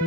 Я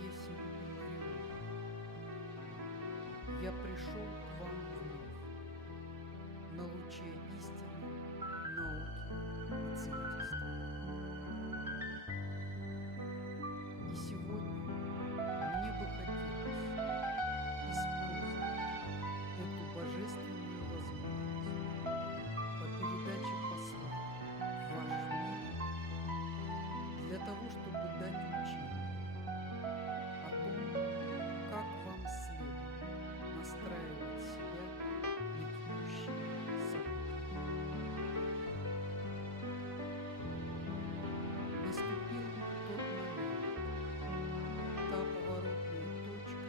есмь Иларион, я пришел к вам вновь, на луче истины, науки и целительства. И сегодня мне бы хотелось использовать эту божественную возможность по передаче послания в ваш мир для того, чтобы дать учение о том, как вам следует настраивать себя на текущие события. Наступил тот момент, та поворотная точка,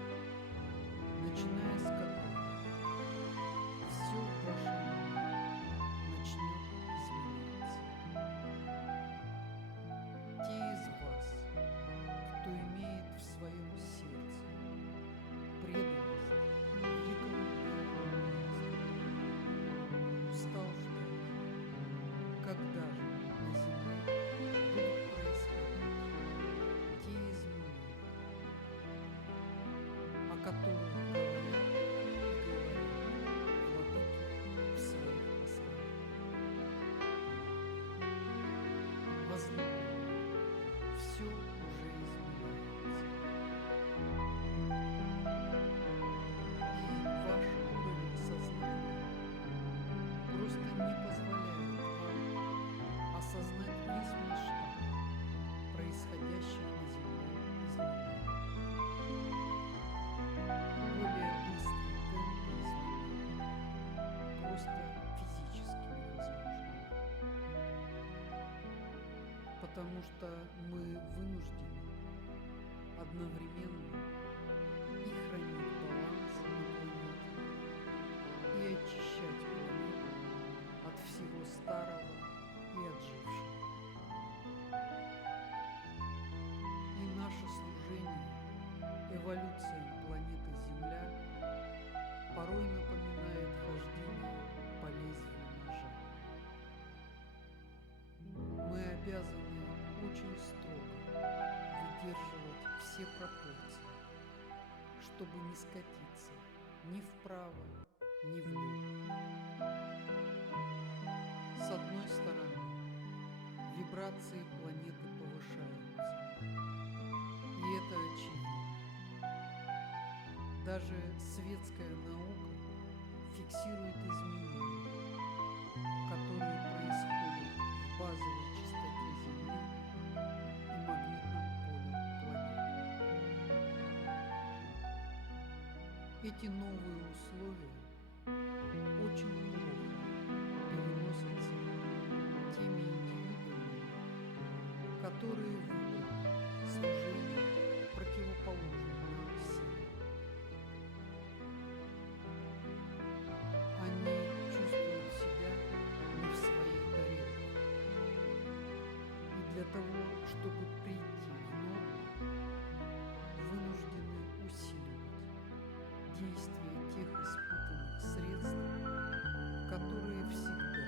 начиная с которой все в вашем мире начнет изменяться. Те из вас, кто имеет в своем сердце преданность великому Белому Матеру, устал ждать, когда же на земле будут происходить те изменения, о которых говорят и говорят владыки в своих посланиях. Возлюбленные, все уже изменяется. И ваш уровень сознания просто не позволяет вам осознать весь масштаб происходящих на Земле изменений. Более быстрые темпы изменений просто физически невозможны. Потому что мы вынуждены одновременно и хранить баланс на планете, и очищать планету от всего старого и отжившего. И наше служение эволюциям планеты Земля порой напоминает хождение по лезвию ножа. Мы обязаны очень строго выдерживать все пропорции, чтобы не скатиться ни вправо, ни влево. С одной стороны, вибрации планеты повышаются, и это очевидно. Даже светская наука фиксирует изменения, которые происходят в базовой частоте Земли и магнитном поле планеты. Эти новые условия очень плохо переносятся теми индивидуумами, которые выбрали служение противоположному нам силе. Они чувствуют себя не в своей тарелке. И для того, чтобы прийти в норму, вынуждены усиливать действие тех испытанных средств, которые всегда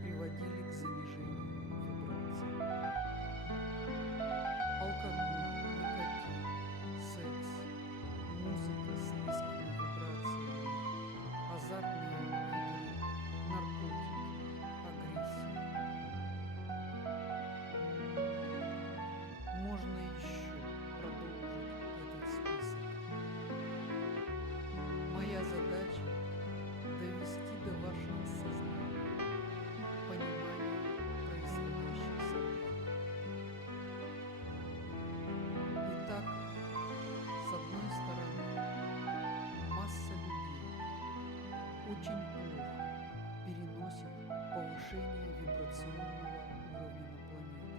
приводили к занижению вибраций. Алкоголь, никотин, секс, музыка с низкими вибрациями, азартные игры, наркотики, агрессия. Можно очень плохо переносят повышение вибрационного уровня на планете,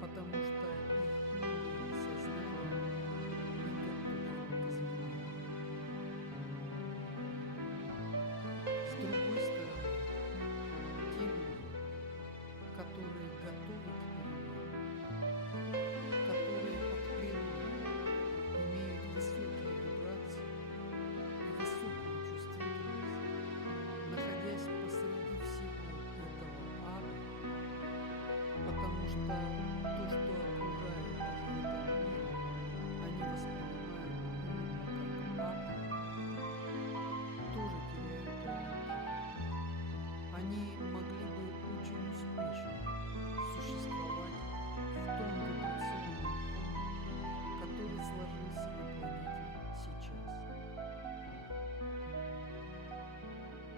потому что их умное сознание не готово к изменению. С другой стороны, те люди, которые готовы к переменам, которые от природы имеют высокие вибрации и высокую чувствительность, находясь посреди всего этого ада, потому что то, что окружает их в этом мире, они воспринимают именно как ад, тоже теряют ориентир. Они могли бы очень успешно существовать в том вибрационном фоне, который сложился на планете сейчас.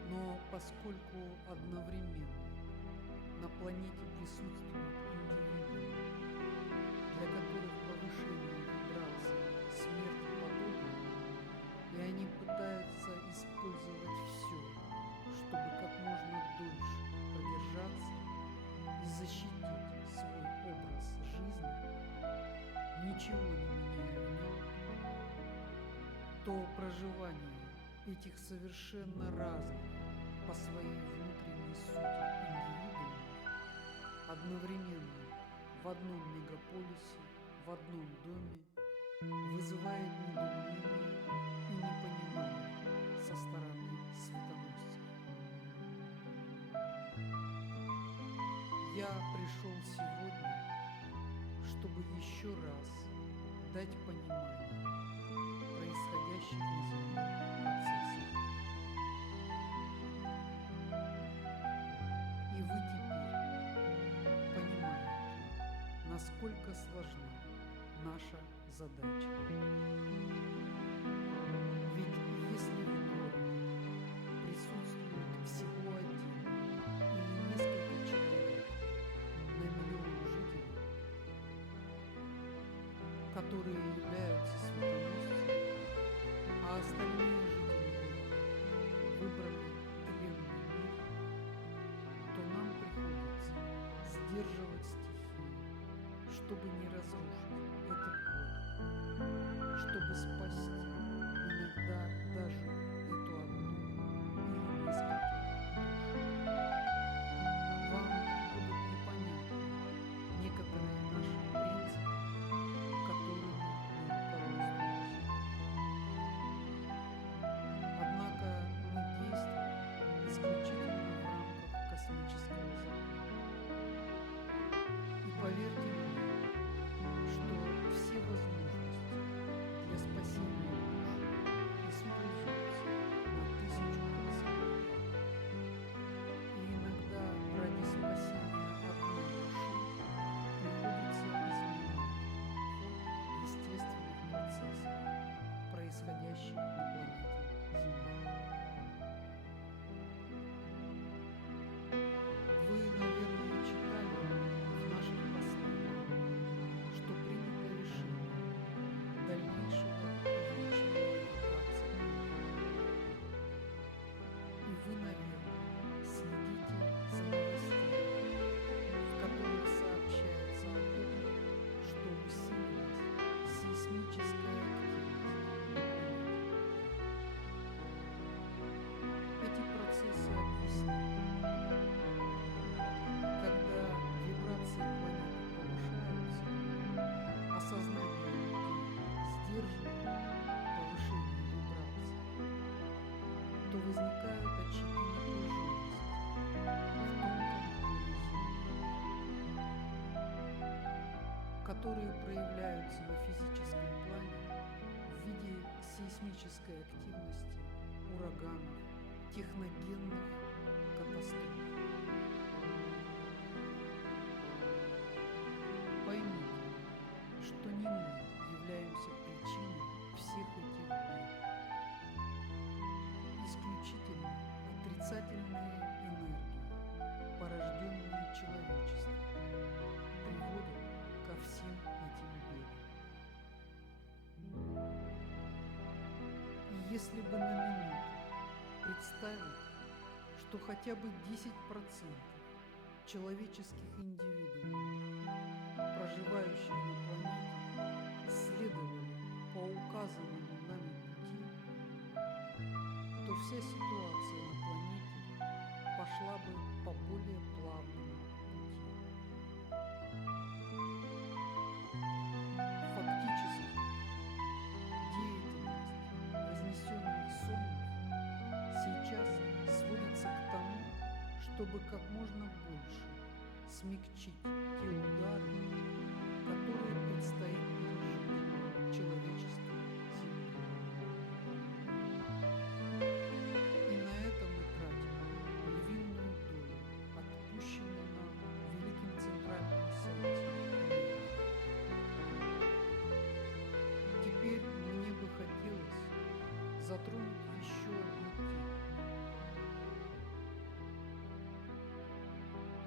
Но поскольку одновременно на планете присутствуют индивиды, для которых повышение вибраций смерти подобно, и они пытаются использовать все, чтобы как можно дольше продержаться и защитить свой образ жизни, ничего не меняя в нем, то проживание этих совершенно разных по своей внутренней сути индивидуумов одновременно в одном мегаполисе, в одном доме вызывает недоумение и непонимание со стороны светоносцев. Я пришел сегодня, чтобы еще раз дать понимание происходящих на Земле процессов. И вы теперь понимаете, насколько сложна наша задача. Ведь если в городе присутствует всего один или несколько человек на миллион жителей, которые являются светоносцами, а остальные жители выбрали тленный мир, то нам приходится сдерживать стихию, чтобы не разрушить этот город, чтобы спасти иногда даже эту одну или несколько душ. Вам будут непонятны некоторые наши принципы, которыми мы руководствуемся. Однако мы действуем исключительно в рамках космического закона. И поверьте мне, что все возможности для спасения душ используются на 1000%. И иногда ради спасения одной души приходится изменить ход естественных процессов, происходящих на планете Земля. Вы, наверное, читали в наших посланиях, что принято решение дальнейшего увеличения вибраций планеты. И вы, наверное, следите за новостями, в которых сообщается о том, что усилилась сейсмическая активность на планете. Эти процессы объясняют. Когда вибрации планеты повышаются, а сознание людей сдерживает повышение вибраций, то возникают очаги напряженности в тонком поле Земли, которые проявляются на физическом плане в виде сейсмической активности, ураганов, техногенных катастроф. Поймите, что не мы являемся причиной всех этих бед. Исключительно отрицательные энергии, порожденные человечеством, приводят ко всем этим бедам. И если бы на минуту что хотя бы 10% человеческих индивидуумов, проживающих на планете, следовали по указанному нами пути, то вся ситуация на планете пошла бы по более плавному пути. Фактически, деятельность вознесенных сонмов сейчас сводится к тому, чтобы как можно больше смягчить те удары, которые предстоит пережить человечеству Земли. И на это мы тратим львиную долю, отпущенную нам Великим Центральным Событием. Теперь мне бы хотелось затронуть еще одну тему.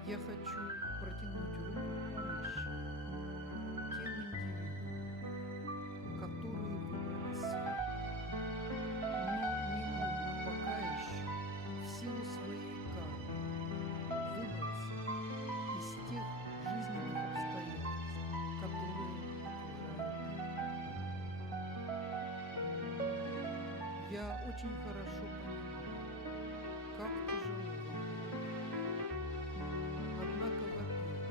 Я хочу протянуть руку помощи тем индивидуумам, которые выбрали свет, но не могут пока еще в силу своей кармы выбраться из тех жизненных обстоятельств, которые окружают их. Я очень хорошо понимаю, как тяжело вам. Однако, во-первых,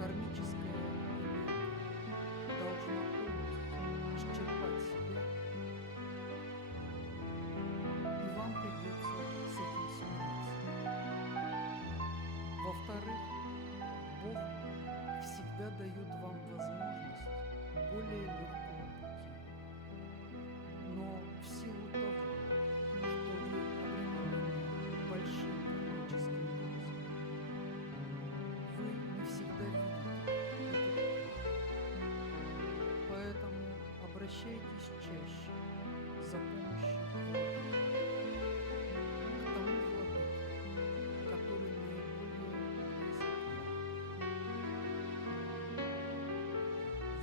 кармическая энергия должна полностью исчерпать себя, и вам придется с этим смириться. Во-вторых, Бог всегда дает вам возможность более легкого пути. Но в силу того, что вы обременены большим кармическим грузом, вы не всегда видите этот путь. Поэтому обращайтесь чаще за помощью к владыке, к тому владыке, который наиболее близок вам.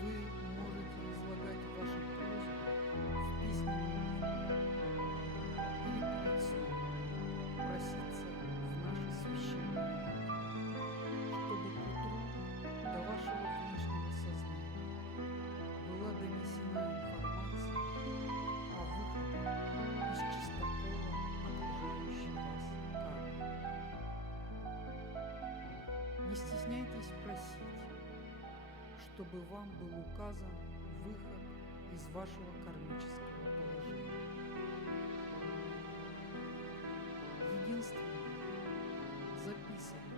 Вы можете излагать ваши просьбы в письменном виде или перед сном проситься в наши священные дни, чтобы к утру до вашего внешнего сознания была донесена информация о выходе из чистопола окружающей вас кармы. Не стесняйтесь просить, чтобы вам был указан выход из вашего кармического положения. Единственное, записывайте,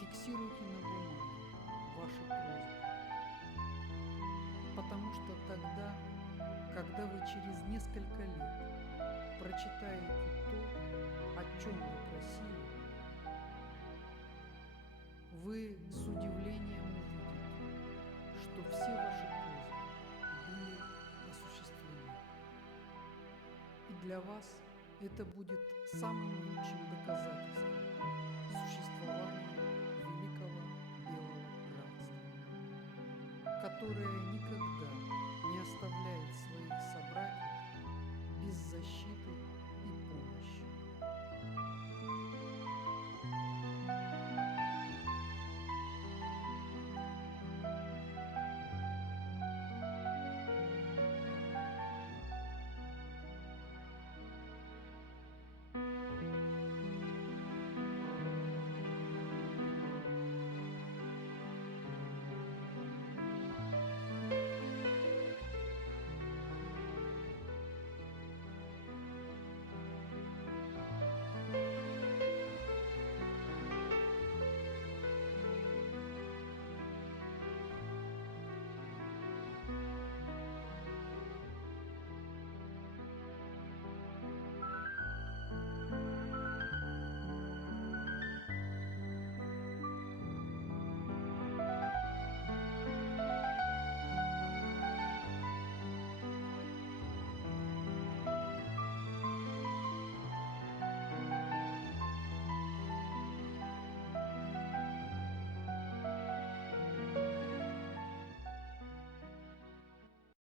фиксируйте на бумаге ваши просьбы, потому что тогда, когда вы через несколько лет прочитаете то, о чем вы просили, вы с удивлением увидите, что все ваши просьбы были осуществлены. И для вас это будет самым лучшим доказательством существования Великого Белого Братства, которое никогда не оставляет своих собратьев без защиты